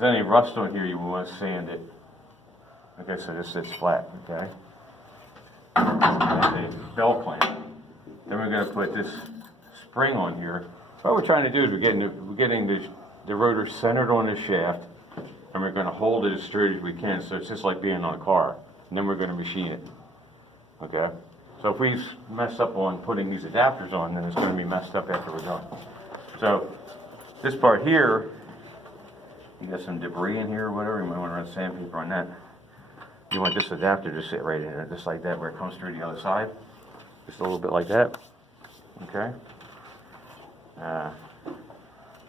there's any rust on here, you want to sand it. Okay, so this sits flat, okay? And a bell clamp. Then we're going to put this spring on here. So what we're trying to do is we're getting the rotor centered on the shaft, and we're going to hold it as straight as we can, so it's just like being on a car. And then we're going to machine it, okay? So if we mess up on putting these adapters on, then it's going to be messed up after we're done. So this part here, you got some debris in here or whatever, you might want to run sandpaper on that. You want this adapter to sit right in there, just like that, where it comes through the other side. Just a little bit like that, okay?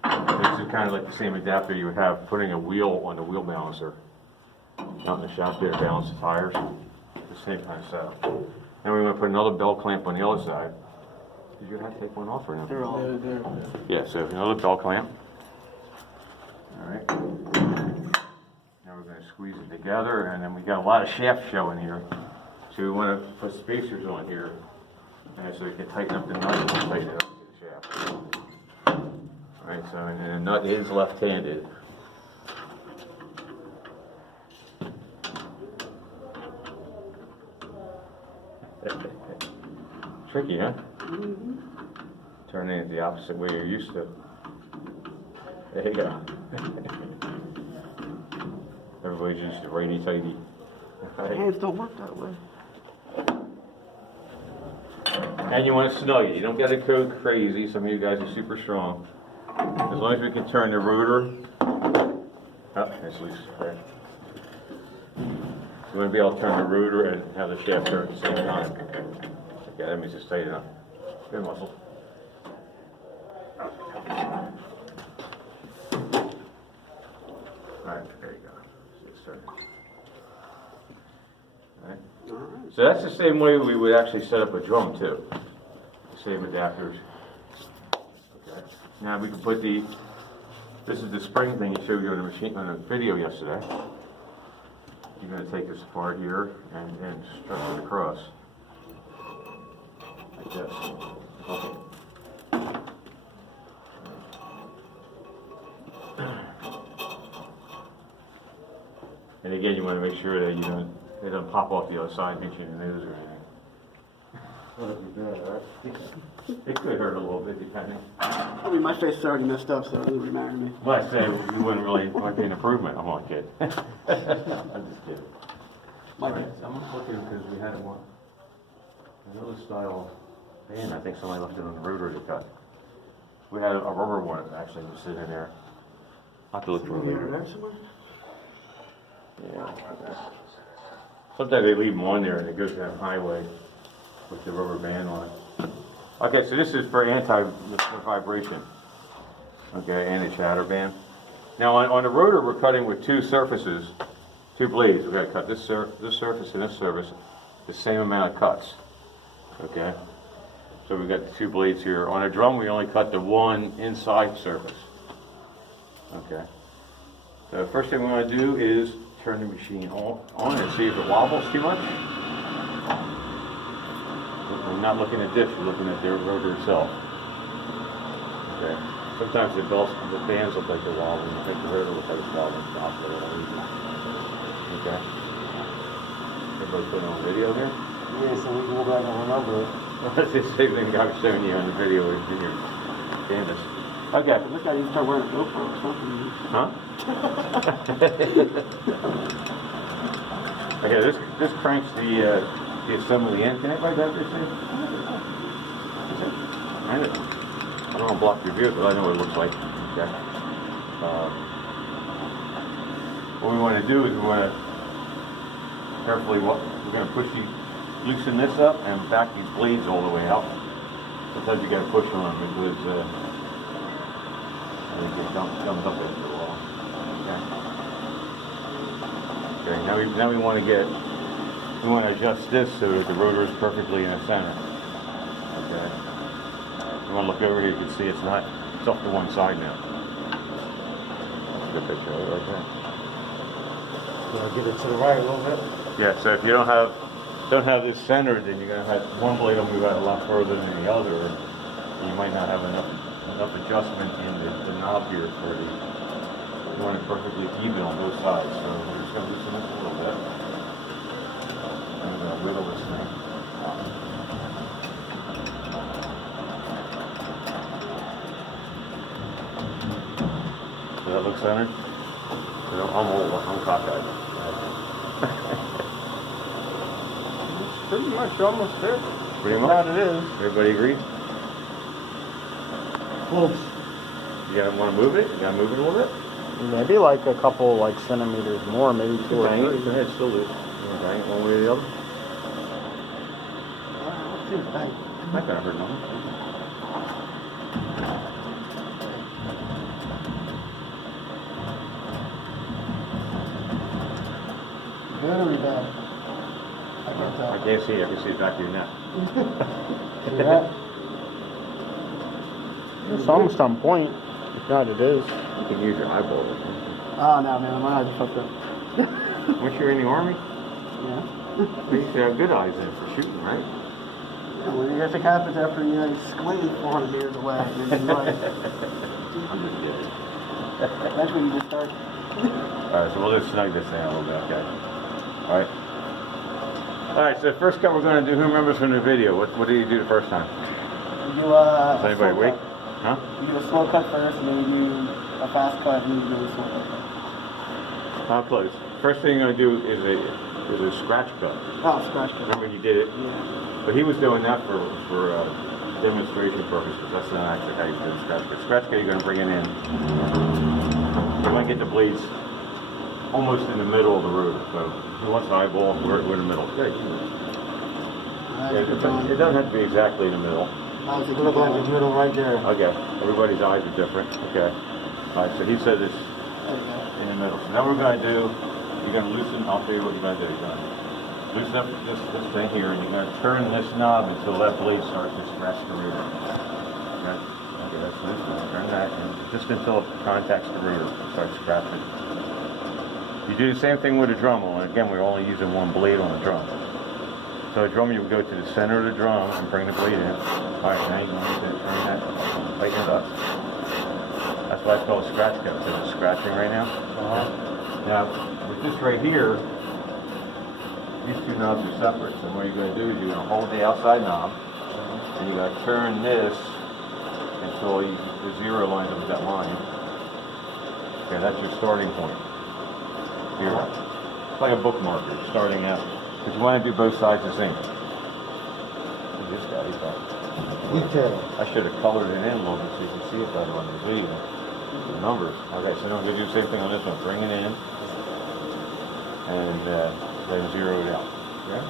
This is kind of like the same adapter you would have putting a wheel on the wheel balancer out in the shop there to balance the tires. The same kind of setup. Then we're going to put another bell clamp on the other side. Did you have to take one off or no? They're all there. Yeah, so another bell clamp. Alright. Now we're going to squeeze it together, and then we got a lot of shaft showing here. So we want to put spacers on here, and so we can tighten up the nut and tighten it up to the shaft. Alright, so and the nut is left-handed. Tricky, huh? Mm-hmm. Turning it the opposite way you're used to. There you go. Everybody's used to righty-tighty. Right. Hands don't work that way. And you want to snug it. You don't got to go crazy. Some of you guys are super strong. As long as we can turn the rotor. Oh, that's loose. Right. You want to be able to turn the rotor and have the shaft turn at the same time. Okay, that means it's tight enough. Good muscle. Alright, there you go. Alright. So that's the same way we would actually set up a drum too. The same adapters. Okay. Now we can put this is the spring thing you showed you on the machine on the video yesterday. You're going to take this apart here and strut it across. Like this. Okay. And again, you want to make sure that it doesn't pop off the other side and hit you in the nose or anything. That'd be bad, right? It could hurt a little bit, depending. I mean, my face is already messed up, so it doesn't really matter to me. Well, I say you wouldn't really might be an improvement. I'm only kidding. I'm just kidding. Right, I'm looking because we had another style band. I think somebody left it on the rotor to cut. We had a rubber one actually just sitting there. I'll have to look for it later. Yeah. Sometimes they leave them on there and it goes to that highway with the rubber band on it. Okay, so this is for anti-vibration. Okay, anti-chatter band. Now on the rotor, we're cutting with two surfaces, two blades. We've got to cut this surface and this surface, the same amount of cuts. Okay, so we've got the two blades here. On a drum, we only cut the one inside surface. Okay, so the first thing we want to do is turn the machine on and see if it wobbles too much. We're not looking at this, we're looking at the rotor itself. Okay. Sometimes the bands look like they're wobbling, I think the rotor looks like it's wobbling. Okay. Everybody put it on video here? Yeah, so we can go back and remember it. That's the same thing I was showing you on the video in your canvas. Okay. This guy needs to start wearing a GoPro or something. Huh? Okay, this cranks the assembly in. Can anybody have this thing? I don't want to block your view, but I know what it looks like. Okay. What we want to do is we want to carefully, we're going to loosen this up and back these blades all the way out. Sometimes you got to push on them because they get gummed up after a while. Okay. Okay. Now we want to adjust this so that the rotor is perfectly in the center. Okay. You want to look over here, you can see it's off to one side now. Good picture of it right there. You want to get it to the right a little bit? Yeah, so if you don't have this centered, then you're going to have one blade will move out a lot further than the other, and you might not have enough adjustment in the knob here for the want it perfectly even on both sides, so we're just going to loosen this a little bit. And we're going to wiggle this thing out. Does that look centered? I'm old, I'm cockeyed. It's pretty much almost there. Pretty much? Glad it is. Everybody agree? Close. You gotta want to move it? You gotta move it a little bit? Maybe like a couple like centimeters more, maybe 2 or Bang it, 3. go ahead, still loose. You wanna bang it one way or the other? Not gonna hurt nothing. Good or bad? I can't tell. I can't see, I can see the back of your neck. See that? It's almost on point. If not, it is. You can use your eyeball. Oh no, man, my eyes are fucked up. Once you're in the army, Yeah. you should have good eyes in for shooting, right? Yeah, well, you guys think happens after you squeeze 400 meters away, and then you're like, I'm just kidding. that's when you just start. Alright, so we'll just snug this thing a little bit, okay? Alright. Alright, so the first cut we're going to do, who remembers from the video? What did you do the first time? You do Is anybody slow awake? cut. Huh? You do a slow cut first, and then you do a fast cut, and then you do a slow cut. How close? First thing you're going to do is a scratch cut. Oh, scratch cut. Remember you did it? Yeah. But he was doing that for demonstration purposes. That's not actually how you do the scratch cut. Scratch cut, you're going to bring it in. You want to get the blades almost in the middle of the rotor. So who wants an eyeball? We're in the middle. Good. Yeah, it doesn't have to be exactly in the middle. How's it Look like the going? middle right there. Okay. Everybody's eyes are different. Okay. All right. So he said this There you go. in the middle. So now what we're going to do, you're going to loosen. I'll tell you what you're going to do. You're going to loosen up this thing here, and you're going to turn this knob until that blade starts to scratch the rotor. Okay. Okay. That's loose. Turn that, and just until it contacts the rotor, starts scratching. You do the same thing with a drum. And again, we're only using one blade on a drum. So a drum, you would go to the center of the drum and bring the blade in. All right, now you want to turn that, tighten it up. That's why it's called a scratch cut, because it's scratching right now. Now, with this right here, these two knobs are separate. So what you're going to do is you're going to hold the outside knob, and you're going to turn this until the zero lines up with that line. Okay, that's your starting point. Here. It's like a bookmarker, starting out. But you want to do both sides the same. This guy, he's like, Detail. I should have colored it in a little bit so you can see it better on the video. The numbers. Okay, so now I'm going to do the same thing on this one. Bring it in and then zero it out. Okay?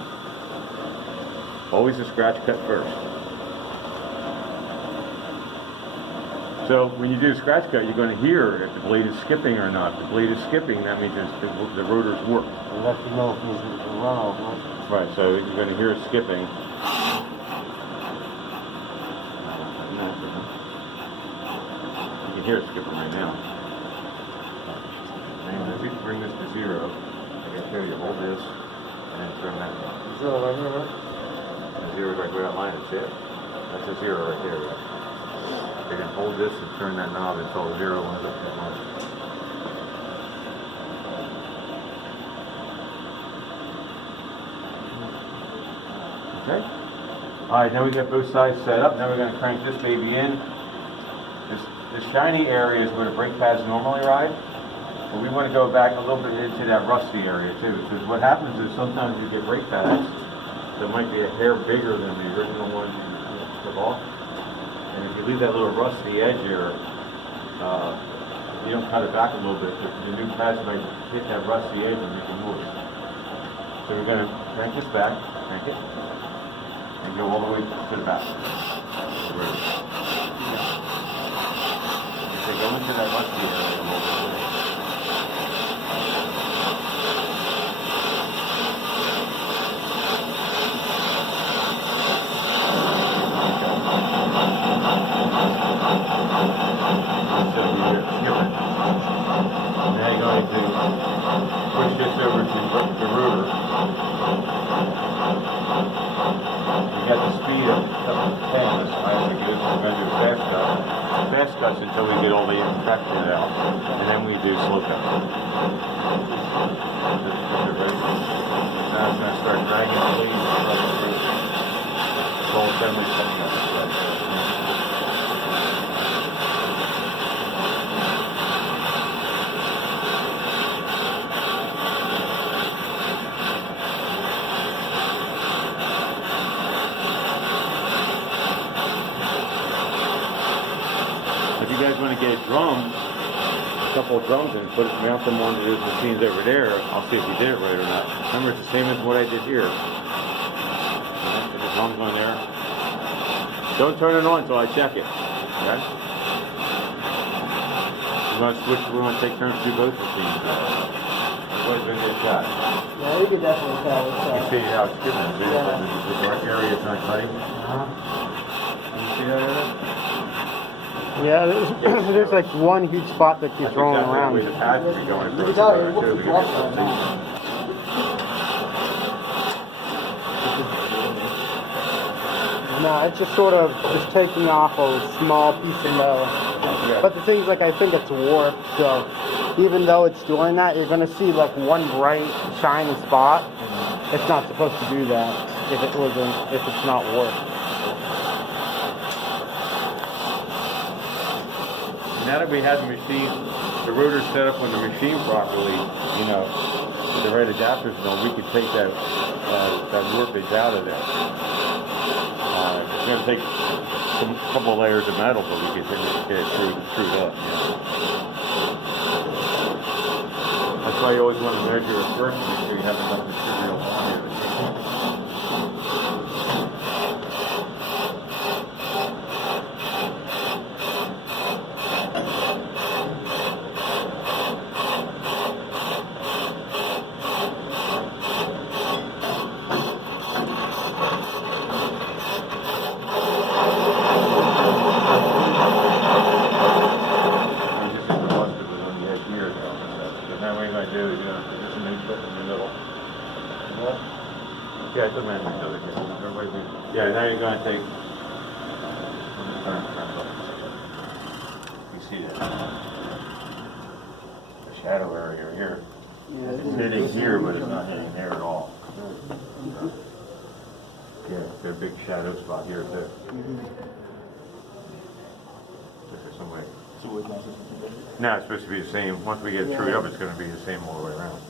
Always a scratch cut first. So when you do a scratch cut, you're going to hear if the blade is skipping or not. If the blade is skipping, that means the rotor's worked. We'll have to know if it's a runoff. Right, so you're going to hear it skipping. You can hear it skipping right now. And as you bring this to zero, I can show you hold this and then turn that down. Zero right here, right? The zero is right where that line is, yeah. That's a zero right there. Yeah. You can hold this and turn that knob until the zero lines up that line. Okay. All right, now we got both sides set up. Now we're going to crank this baby in. This shiny area is where the brake pads normally ride. But we want to go back a little bit into that rusty area too. Because what happens is sometimes you get brake pads that might be a hair bigger than the original one you took off. And if you leave that little rusty edge here, you don't cut it back a little bit, the new pads might hit that rusty edge and make it move. So we're going to crank this back, crank it, and go all the way to the back. So go into that rusty area a little bit. Now you're going to push this over to the rotor. You got the speed of 10 as high as it goes. We're going to do a fast cut. grass cuts until we get all the infection out, and then we do slow cut. Now I'm going to start dragging the leaves across the root. The whole assembly's coming up this way. If you guys want to get a drum, a couple of drums and mount them onto those machines over there, I'll see if you did it right or not. Remember, it's the same as what I did here. Put the drums on there. Don't turn it on until I check it. Okay? We want to take turns through both machines. Everybody's going to get a shot. Yeah, we could definitely tell. You see how it's skipping. See, the dark area is not cutting. You see that area? Yeah, there's like one huge spot that keeps rolling around. The pads be going You can tell it looks rough right now. No, it's just sort of just taking off a small piece of metal. But the thing is, like, I think it's warped, so even though it's doing that, you're gonna see like one bright, shiny spot. It's not supposed to do that if it's not warped. Now that we have the machine, the rotor set up on the machine properly, you know, with the right adapters and all, we could take that warpage out of there. It's going to take a couple layers of metal, but we can get it trued up. Yeah. That's why you always want to measure it first, make sure you have enough material on it. Yeah, it's a man like that. Yeah, now you're going to take. You see that? The shadow area here. Yeah, It's hitting here, but it's not hitting there at all. Yeah, there's a big shadow spot here too. There's some way. No, it's supposed to be the same. Once we get it trued up, it's going to be the same all the way around.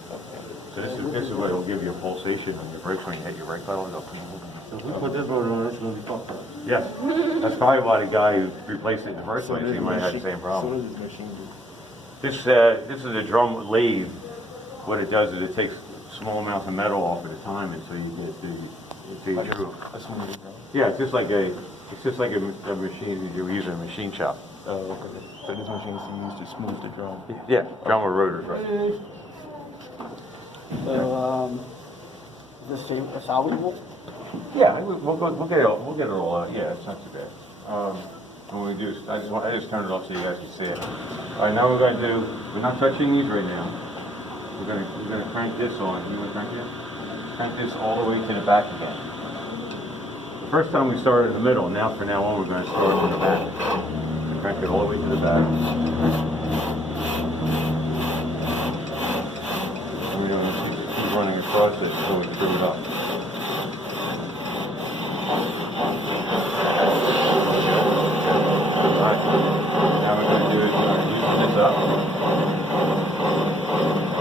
So this is what will give you a pulsation on your brakes when you hit your brake pedal. So if we put this motor on, it's going to be fucked up. Yes, that's probably why the guy who replaced it in the first place, he might have had the same problem. So what does this machine do? This is a drum lathe. What it does is it takes small amounts of metal off at a time, and so you get the true. Yeah, it's just like a machine you use in a machine shop. Oh, okay. So this machine is used to smooth the drum. Yeah, drum or rotors, right? So, is this salvageable? Yeah, we'll get it all out. Yeah, it's not too bad. What we do is I just turned it off so you guys can see it. All right, now we're going to do. We're not touching these right now. We're going to crank this on. You want to crank it? Crank this all the way to the back again. The first time we started in the middle. Now from now on we're going to start on the back. Crank it all the way to the back. And we're going to keep running across it until we screw it up. Alright, now we're going to do is we're going to use this up.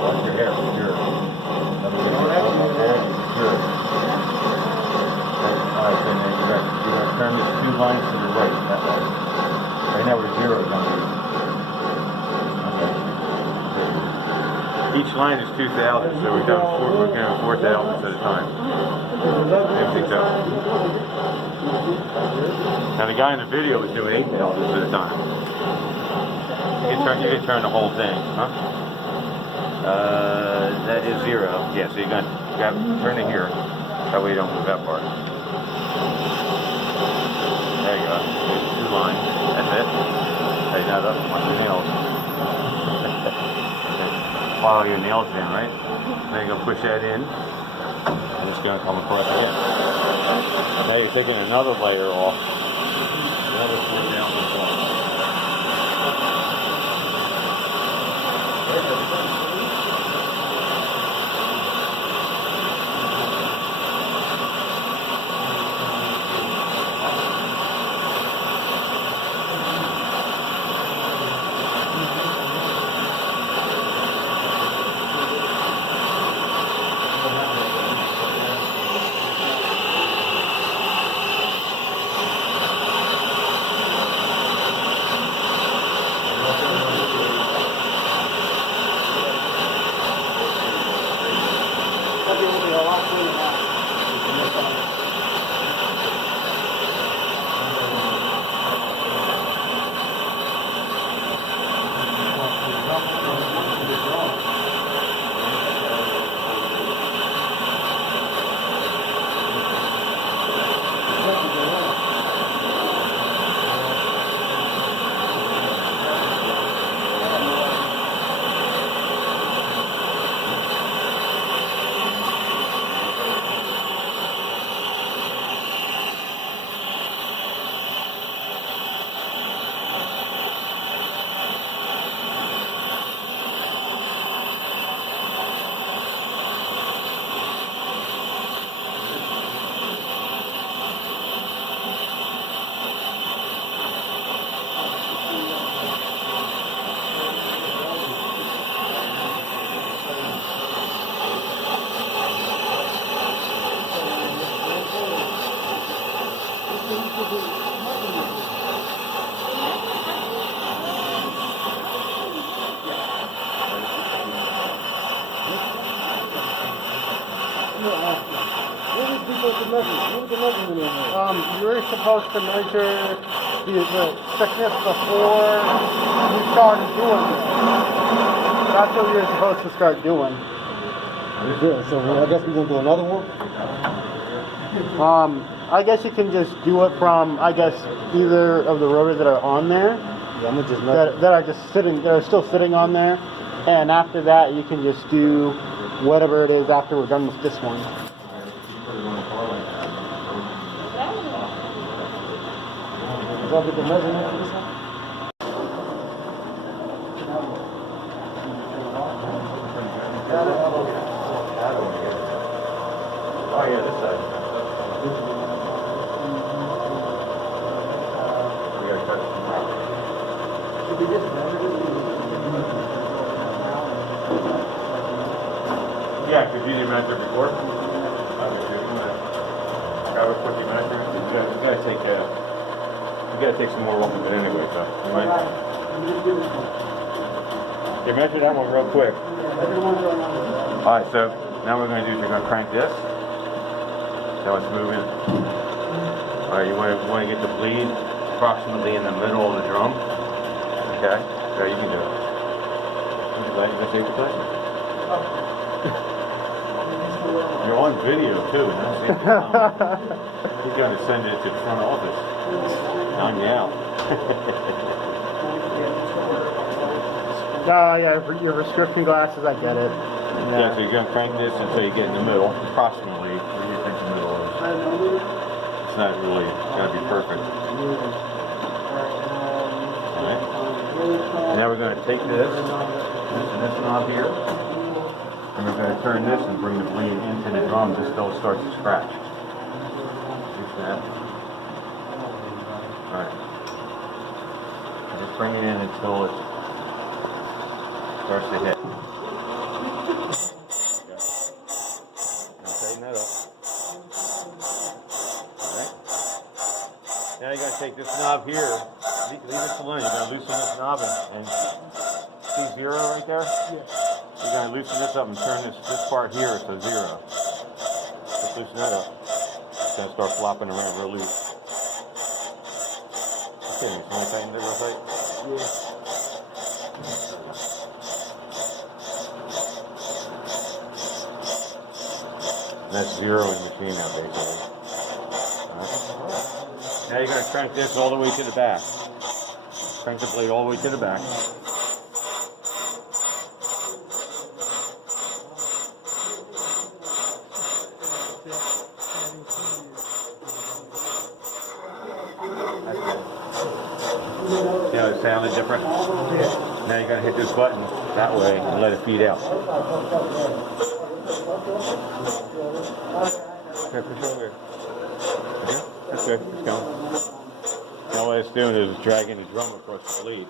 Watch your hair, secure. Then we're going to get up there and secure it. Alright, then you're going to turn these two lines to the right, that way. Right now we're 0 down here. Okay. Each line is 2,000, so we're going 4,000 at a time. Empty toe. Now the guy in the video was doing 8,000 at a time. You can turn the whole thing, huh? That is 0. Yeah, so you're going to turn it here. That way you don't move that part. There you go. 2 lines. That's it. Tighten that up. Watch your nails. Follow your nails in, right? Then you're going to push that in. And it's going to come across again. Now you're taking another layer off. Another 4,000 off. You're supposed to measure the thickness before you started doing it. That's what you're supposed to start doing. Yeah, so I guess we're gonna do another one? I guess you can just do it from, I guess, either of the rotors that are on there, Yeah, I'm gonna just that are just sitting, that are still sitting on there, and after that you can just do whatever it is after we're done with this one. Is that the measurement for this one? Oh yeah, this side. We gotta cut it. Yeah, because you didn't measure before. I would put the measurement. You gotta take some more off of it anyway, so. You might. Okay, measure that one real quick. Alright, so now what we're gonna do is you're gonna crank this. Now it's moving. Alright, you wanna get the bleed approximately in the middle of the drum. Okay? So you can do it. Let's see the place. You're on video too. He's gonna send it to the front office. Knock me out. Yeah, your prescription glasses, I get it. Yeah, so you're gonna crank this until you get in the middle, approximately. Where do you think the middle is? It's not really gotta be perfect. Alright. Now we're gonna take this knob here, and we're gonna turn this and bring the bleed into the drum just till it starts to scratch. See that? Alright. Just bring it in until it starts to hit. Now tighten that up. Alright. Now you're going to take this knob here, leave it alone. You're going to loosen this knob and see zero right there? Yeah. You're going to loosen this up and turn this part here to zero. Just loosen that up. It's going to start flopping around real loose. Okay, you want to tighten it real tight? Yeah. That's zeroing the machine now, basically. Right. Now you're going to crank this all the way to the back. Crank the blade all the way to the back. That's good. See how it sounded different? Yeah. Now you're going to hit this button that way and let it feed out. Okay, push over. Okay, that's good. It's going. Now what it's doing is dragging the drum across the bleed.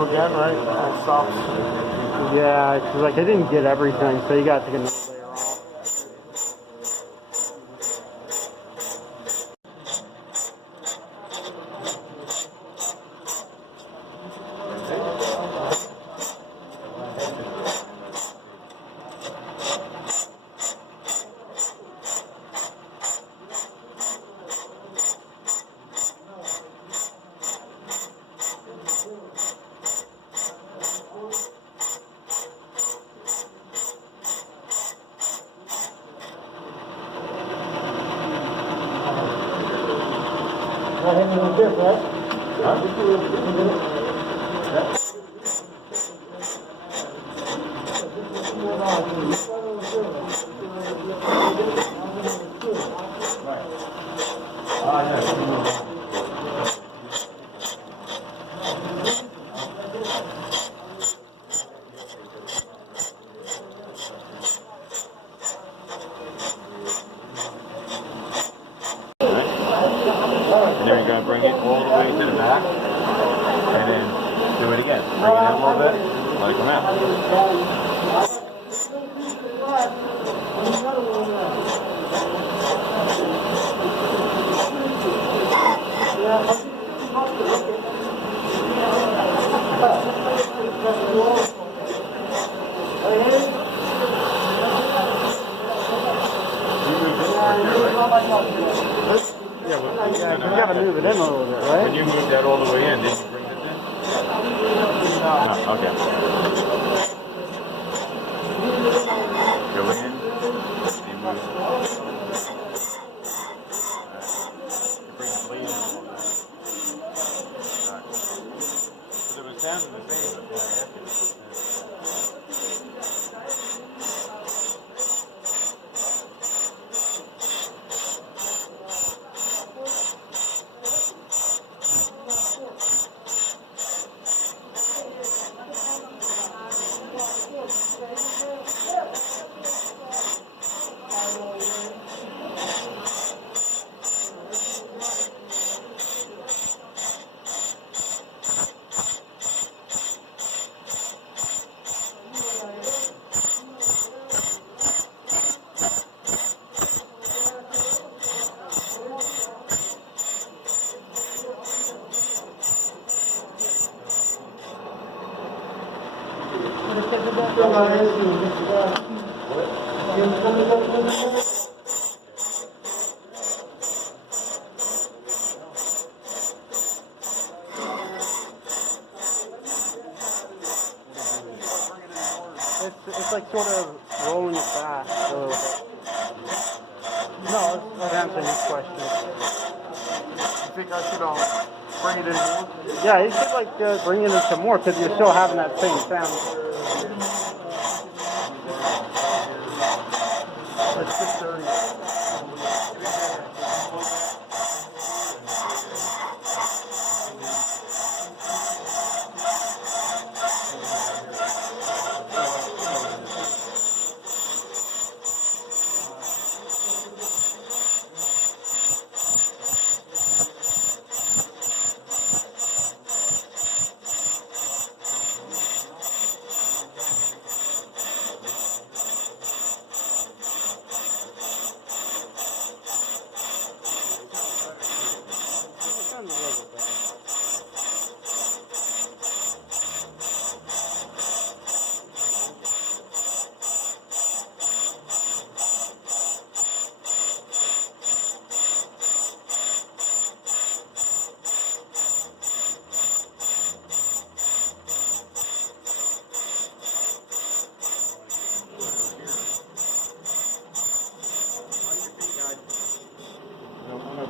Again, right? Soft. Yeah, because like I didn't get everything, so you got to take another layer off. Not hitting with this, right? Huh? Yeah. Bring it in a little bit, let it come out. Yeah, you gotta move it in a little bit, right? When you move that all the way in, did you bring this in? No, okay. Go in, you move. Bring the blade in a little bit. Alright. Because it was down to the base, but yeah, after this. It's like sort of rolling it back a little bit. No, that's answering this question. You think I should bring it in more? Yeah, you should like bring it in some more because you're still having that same sound. It's 6:30.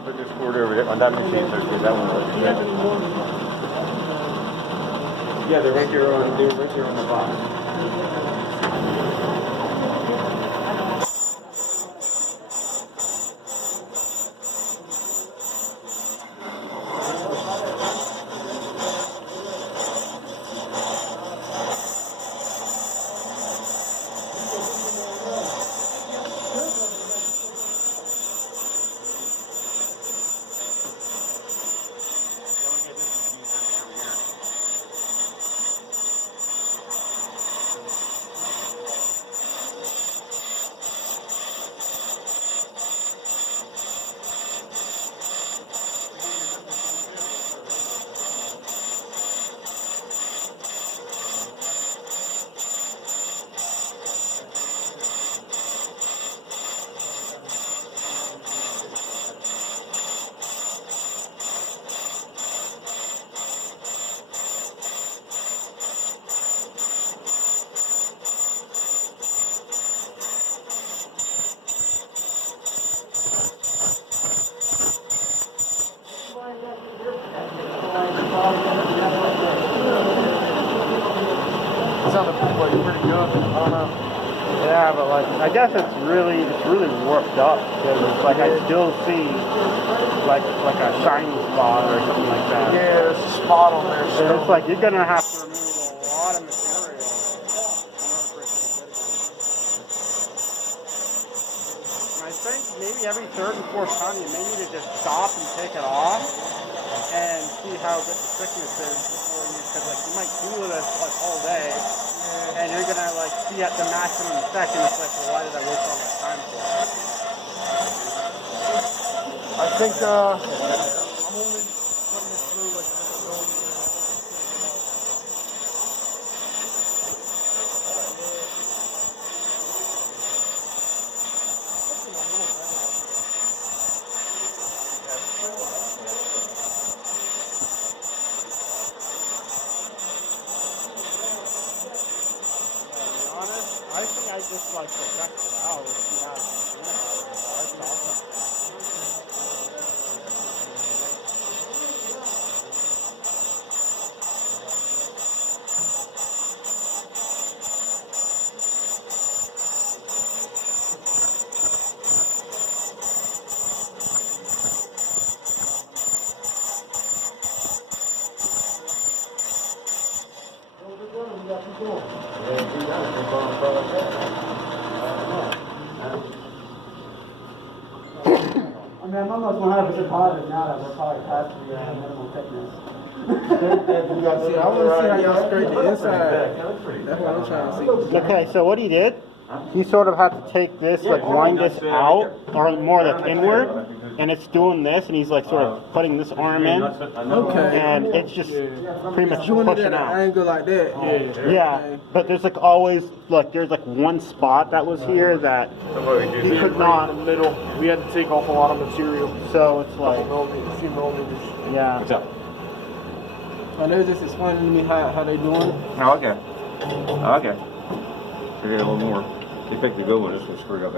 Put this cord over there on that machine, so that one works. Yeah, they're right there on the box. It sounded pretty good. I don't know. Yeah, but like I guess it's really warped up because it's like I still see like a shiny spot or something like that. Yeah, there's a spot on there. And it's like you're gonna have to remove a lot of material. And I think maybe every third and fourth time you may need to just stop and take it off and see how good the thickness is before you because like you might do this like all day, and you're gonna like see at the maximum effect, and it's like, well, why did I waste all that time for? I think I'm only putting it through like I think I just like to check it out and see how it's doing. I mean, I'm almost 100% positive now that we're probably past the minimum thickness. See, I want to see how y'all scrape the inside. That's what I'm trying to see. Okay, so what he did, he sort of had to take this, like wind this out, or more like inward, and it's doing this, and he's like sort of putting this arm in, Okay. and it's just pretty much Doing it pushing at an out. angle like that. Yeah, but there's like always, like there's like one spot that was here that he could not. In the middle, we had to take off a lot of material. So it's like, A few millimeters. yeah. What's up? And they were just explaining to me how they doing it. Oh, okay. Okay. So here, a little more. You picked the good one, this one screwed up.